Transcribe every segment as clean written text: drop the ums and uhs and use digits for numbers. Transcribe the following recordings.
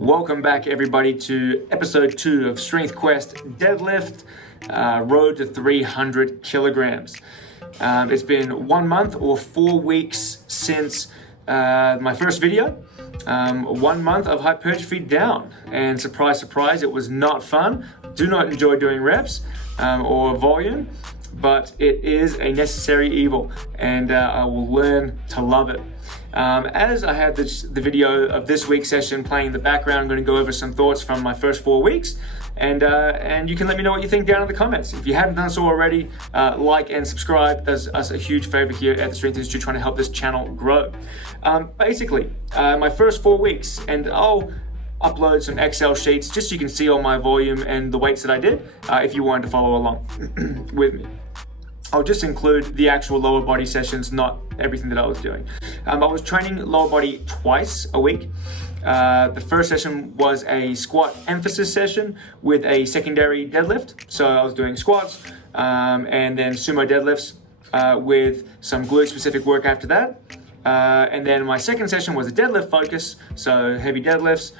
Welcome back, everybody, to episode 2 of Strength Quest Deadlift Road to 300 kilograms. It's been 1 month or 4 weeks since my first video. 1 month of hypertrophy down, and surprise, surprise, it was not fun. Do not enjoy doing reps or volume, but it is a necessary evil, and I will learn to love it. As I have the video of this week's session playing in the background, I'm going to go over some thoughts from my first 4 weeks, and you can let me know what you think down in the comments. If you haven't done so already, like and subscribe. Does us a huge favor here at the Strength Institute, trying to help this channel grow. Basically, my first 4 weeks, and I'll upload some Excel sheets just so you can see all my volume and the weights that I did if you wanted to follow along with me. I'll just include the actual lower body sessions, not everything that I was doing. I was training lower body twice a week. The first session was a squat emphasis session with a secondary deadlift. So I was doing squats and then sumo deadlifts with some glute specific work after that. And then my second session was a deadlift focus, so heavy deadlifts,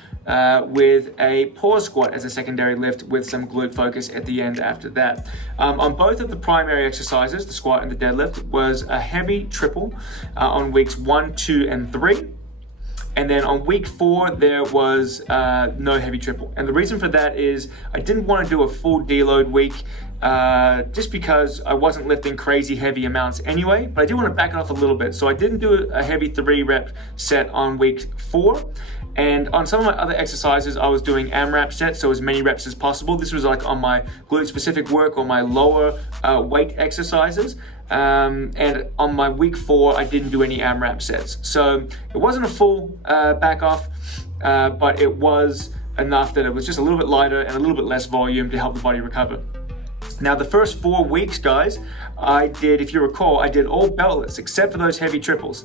with a pause squat as a secondary lift with some glute focus at the end after that. On both of the primary exercises, the squat and the deadlift, was a heavy triple on weeks 1, 2, and 3. And then on week 4, there was no heavy triple. And the reason for that is I didn't want to do a full deload week just because I wasn't lifting crazy heavy amounts anyway, but I do want to back it off a little bit. So I didn't do a heavy 3 rep set on week 4. And on some of my other exercises, I was doing AMRAP sets, so as many reps as possible. This was like on my glute specific work or my lower weight exercises. And on my week 4, I didn't do any AMRAP sets. So it wasn't a full back off, but it was enough that it was just a little bit lighter and a little bit less volume to help the body recover. Now, the first 4 weeks, guys, I did, if you recall, I did all beltless except for those heavy triples.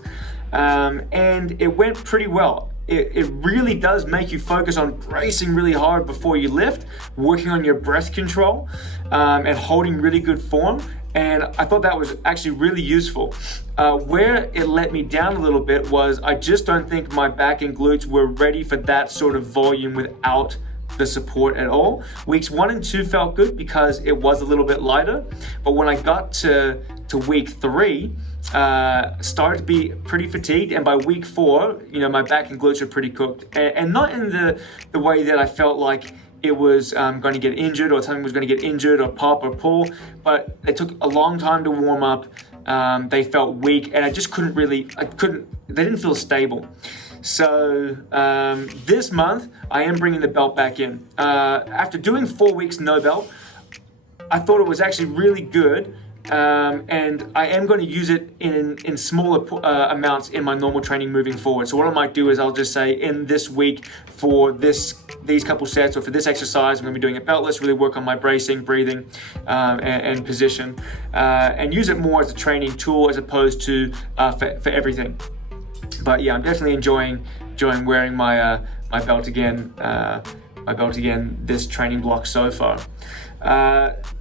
And it went pretty well. It really does make you focus on bracing really hard before you lift, working on your breath control, and holding really good form. And I thought that was actually really useful. Where it let me down a little bit was I just don't think my back and glutes were ready for that sort of volume without the support at all. Weeks 1 and 2 felt good because it was a little bit lighter, but when I got to week 3, started to be pretty fatigued, and by week 4, my back and glutes were pretty cooked, and not in the way that I felt like it was going to get injured or something was going to get injured or pop or pull, but it took a long time to warm up. They felt weak, and I just they didn't feel stable. So this month, I am bringing the belt back in. After doing 4 weeks no belt, I thought it was actually really good. And I am going to use it in smaller amounts in my normal training moving forward. So what I might do is I'll just say in this week for these couple sets or for this exercise, I'm going to be doing it beltless, really work on my bracing, breathing, and position, and use it more as a training tool as opposed to for everything. But yeah, I'm definitely enjoying wearing my belt again. This training block so far.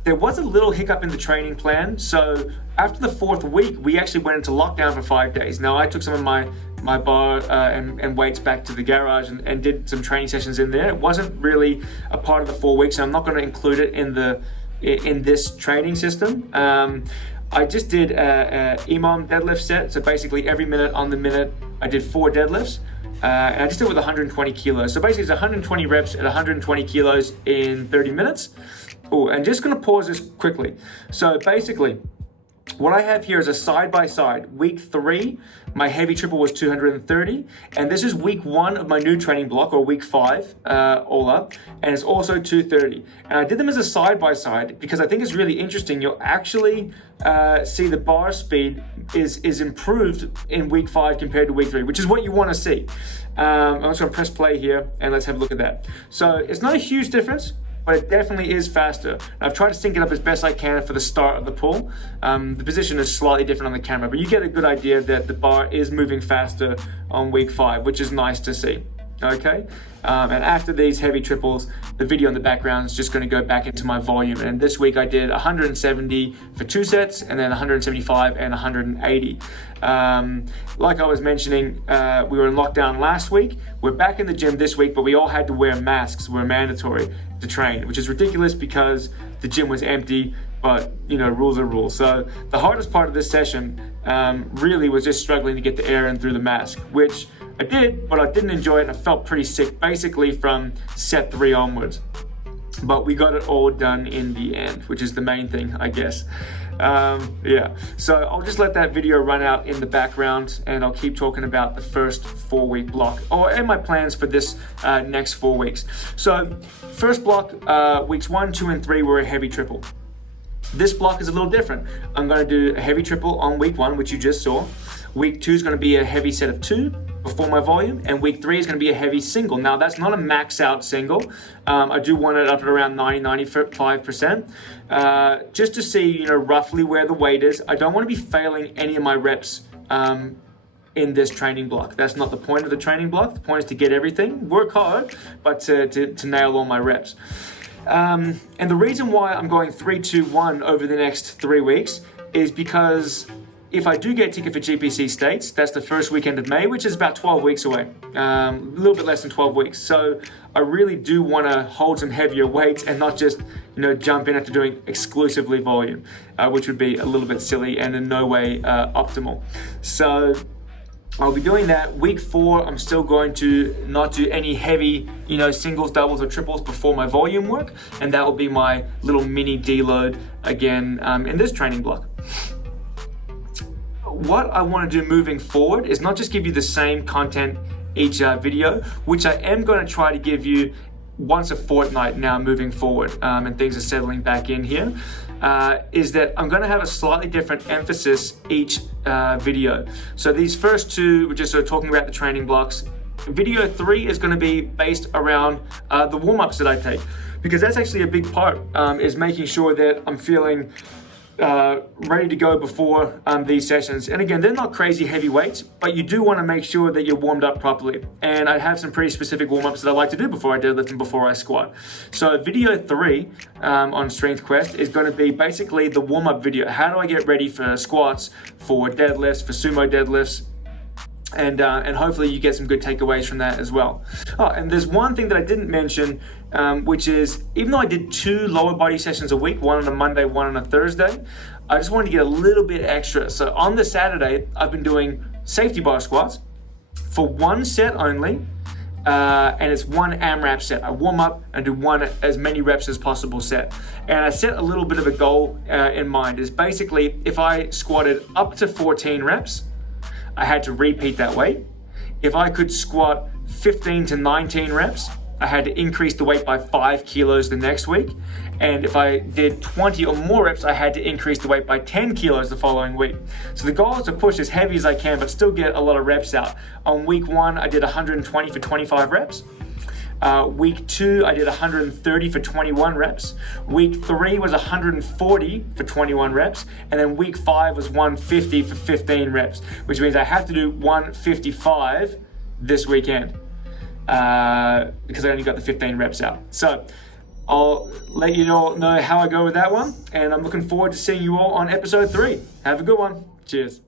There was a little hiccup in the training plan. So after the 4th week, we actually went into lockdown for 5 days. Now I took some of my bar and weights back to the garage and did some training sessions in there. It wasn't really a part of the 4 weeks, so I'm not going to include it in this training system. I just did a EMOM deadlift set. So basically every minute on the minute, I did 4 deadlifts. And I just did it with 120 kilos. So basically it's 120 reps at 120 kilos in 30 minutes. Oh, and just gonna pause this quickly. So basically, what I have here is a side-by-side. Week 3, my heavy triple was 230, and this is week 1 of my new training block, or week 5, all up, and it's also 230. And I did them as a side-by-side because I think it's really interesting. You'll actually see the bar speed is improved in week 5 compared to week 3, which is what you want to see. I'm just going to press play here, and let's have a look at that. So it's not a huge difference, but it definitely is faster. I've tried to sync it up as best I can for the start of the pull. The position is slightly different on the camera, but you get a good idea that the bar is moving faster on week 5, which is nice to see. okay? And after these heavy triples, the video in the background is just going to go back into my volume. And this week I did 170 for 2 sets, and then 175 and 180. Like I was mentioning, we were in lockdown last week. We're back in the gym this week, but we all had to wear masks. We're mandatory to train, which is ridiculous because the gym was empty, but rules are rules. So the hardest part of this session really was just struggling to get the air in through the mask, which I did, but I didn't enjoy it, and I felt pretty sick basically from set 3 onwards. But we got it all done in the end, which is the main thing, I guess. Yeah, so I'll just let that video run out in the background, and I'll keep talking about the first 4-week block, and my plans for this next 4 weeks. So first block, weeks 1, 2, and 3 were a heavy triple. This block is a little different. I'm going to do a heavy triple on week 1, which you just saw. Week 2 is going to be a heavy set of 2 before my volume, and week 3 is going to be a heavy single. Now that's not a max out single. I do want it up at around 90-95%, just to see roughly where the weight is. I don't want to be failing any of my reps in this training block. That's not the point of the training block. The point is to get everything, work hard, but to nail all my reps. And the reason why I'm going 3-2-1 over the next 3 weeks is because if I do get a ticket for GPC States, that's the first weekend of May, which is about 12 weeks away, a little bit less than 12 weeks. So I really do want to hold some heavier weights and not just, jump in after doing exclusively volume, which would be a little bit silly and in no way optimal. So I'll be doing that. Week 4, I'm still going to not do any heavy, singles, doubles, or triples before my volume work, and that will be my little mini deload again in this training block. What I want to do moving forward is not just give you the same content each video, which I am going to try to give you once a fortnight now moving forward, and things are settling back in here, is that I'm going to have a slightly different emphasis each video. So these first 2, we're just sort of talking about the training blocks. Video 3 is going to be based around the warm-ups that I take, because that's actually a big part, is making sure that I'm feeling ready to go before these sessions. And again, they're not crazy heavy weights, but you do want to make sure that you're warmed up properly. And I have some pretty specific warm-ups that I like to do before I deadlift and before I squat. So video 3 on Strength Quest is going to be basically the warm-up video. How do I get ready for squats, for deadlifts, for sumo deadlifts? And hopefully you get some good takeaways from that as well. Oh, and there's one thing that I didn't mention, which is, even though I did 2 lower body sessions a week, one on a Monday, one on a Thursday, I just wanted to get a little bit extra. So on the Saturday, I've been doing safety bar squats for 1 set only, and it's 1 AMRAP set. I warm up and do 1 as many reps as possible set. And I set a little bit of a goal in mind, is basically if I squatted up to 14 reps, I had to repeat that weight. If I could squat 15 to 19 reps, I had to increase the weight by 5 kilos the next week. And if I did 20 or more reps, I had to increase the weight by 10 kilos the following week. So the goal is to push as heavy as I can, but still get a lot of reps out. On week 1, I did 120 for 25 reps. Week 2, I did 130 for 21 reps. Week 3 was 140 for 21 reps. And then week 5 was 150 for 15 reps, which means I have to do 155 this weekend because I only got the 15 reps out. So I'll let you all know how I go with that one. And I'm looking forward to seeing you all on episode 3. Have a good one. Cheers.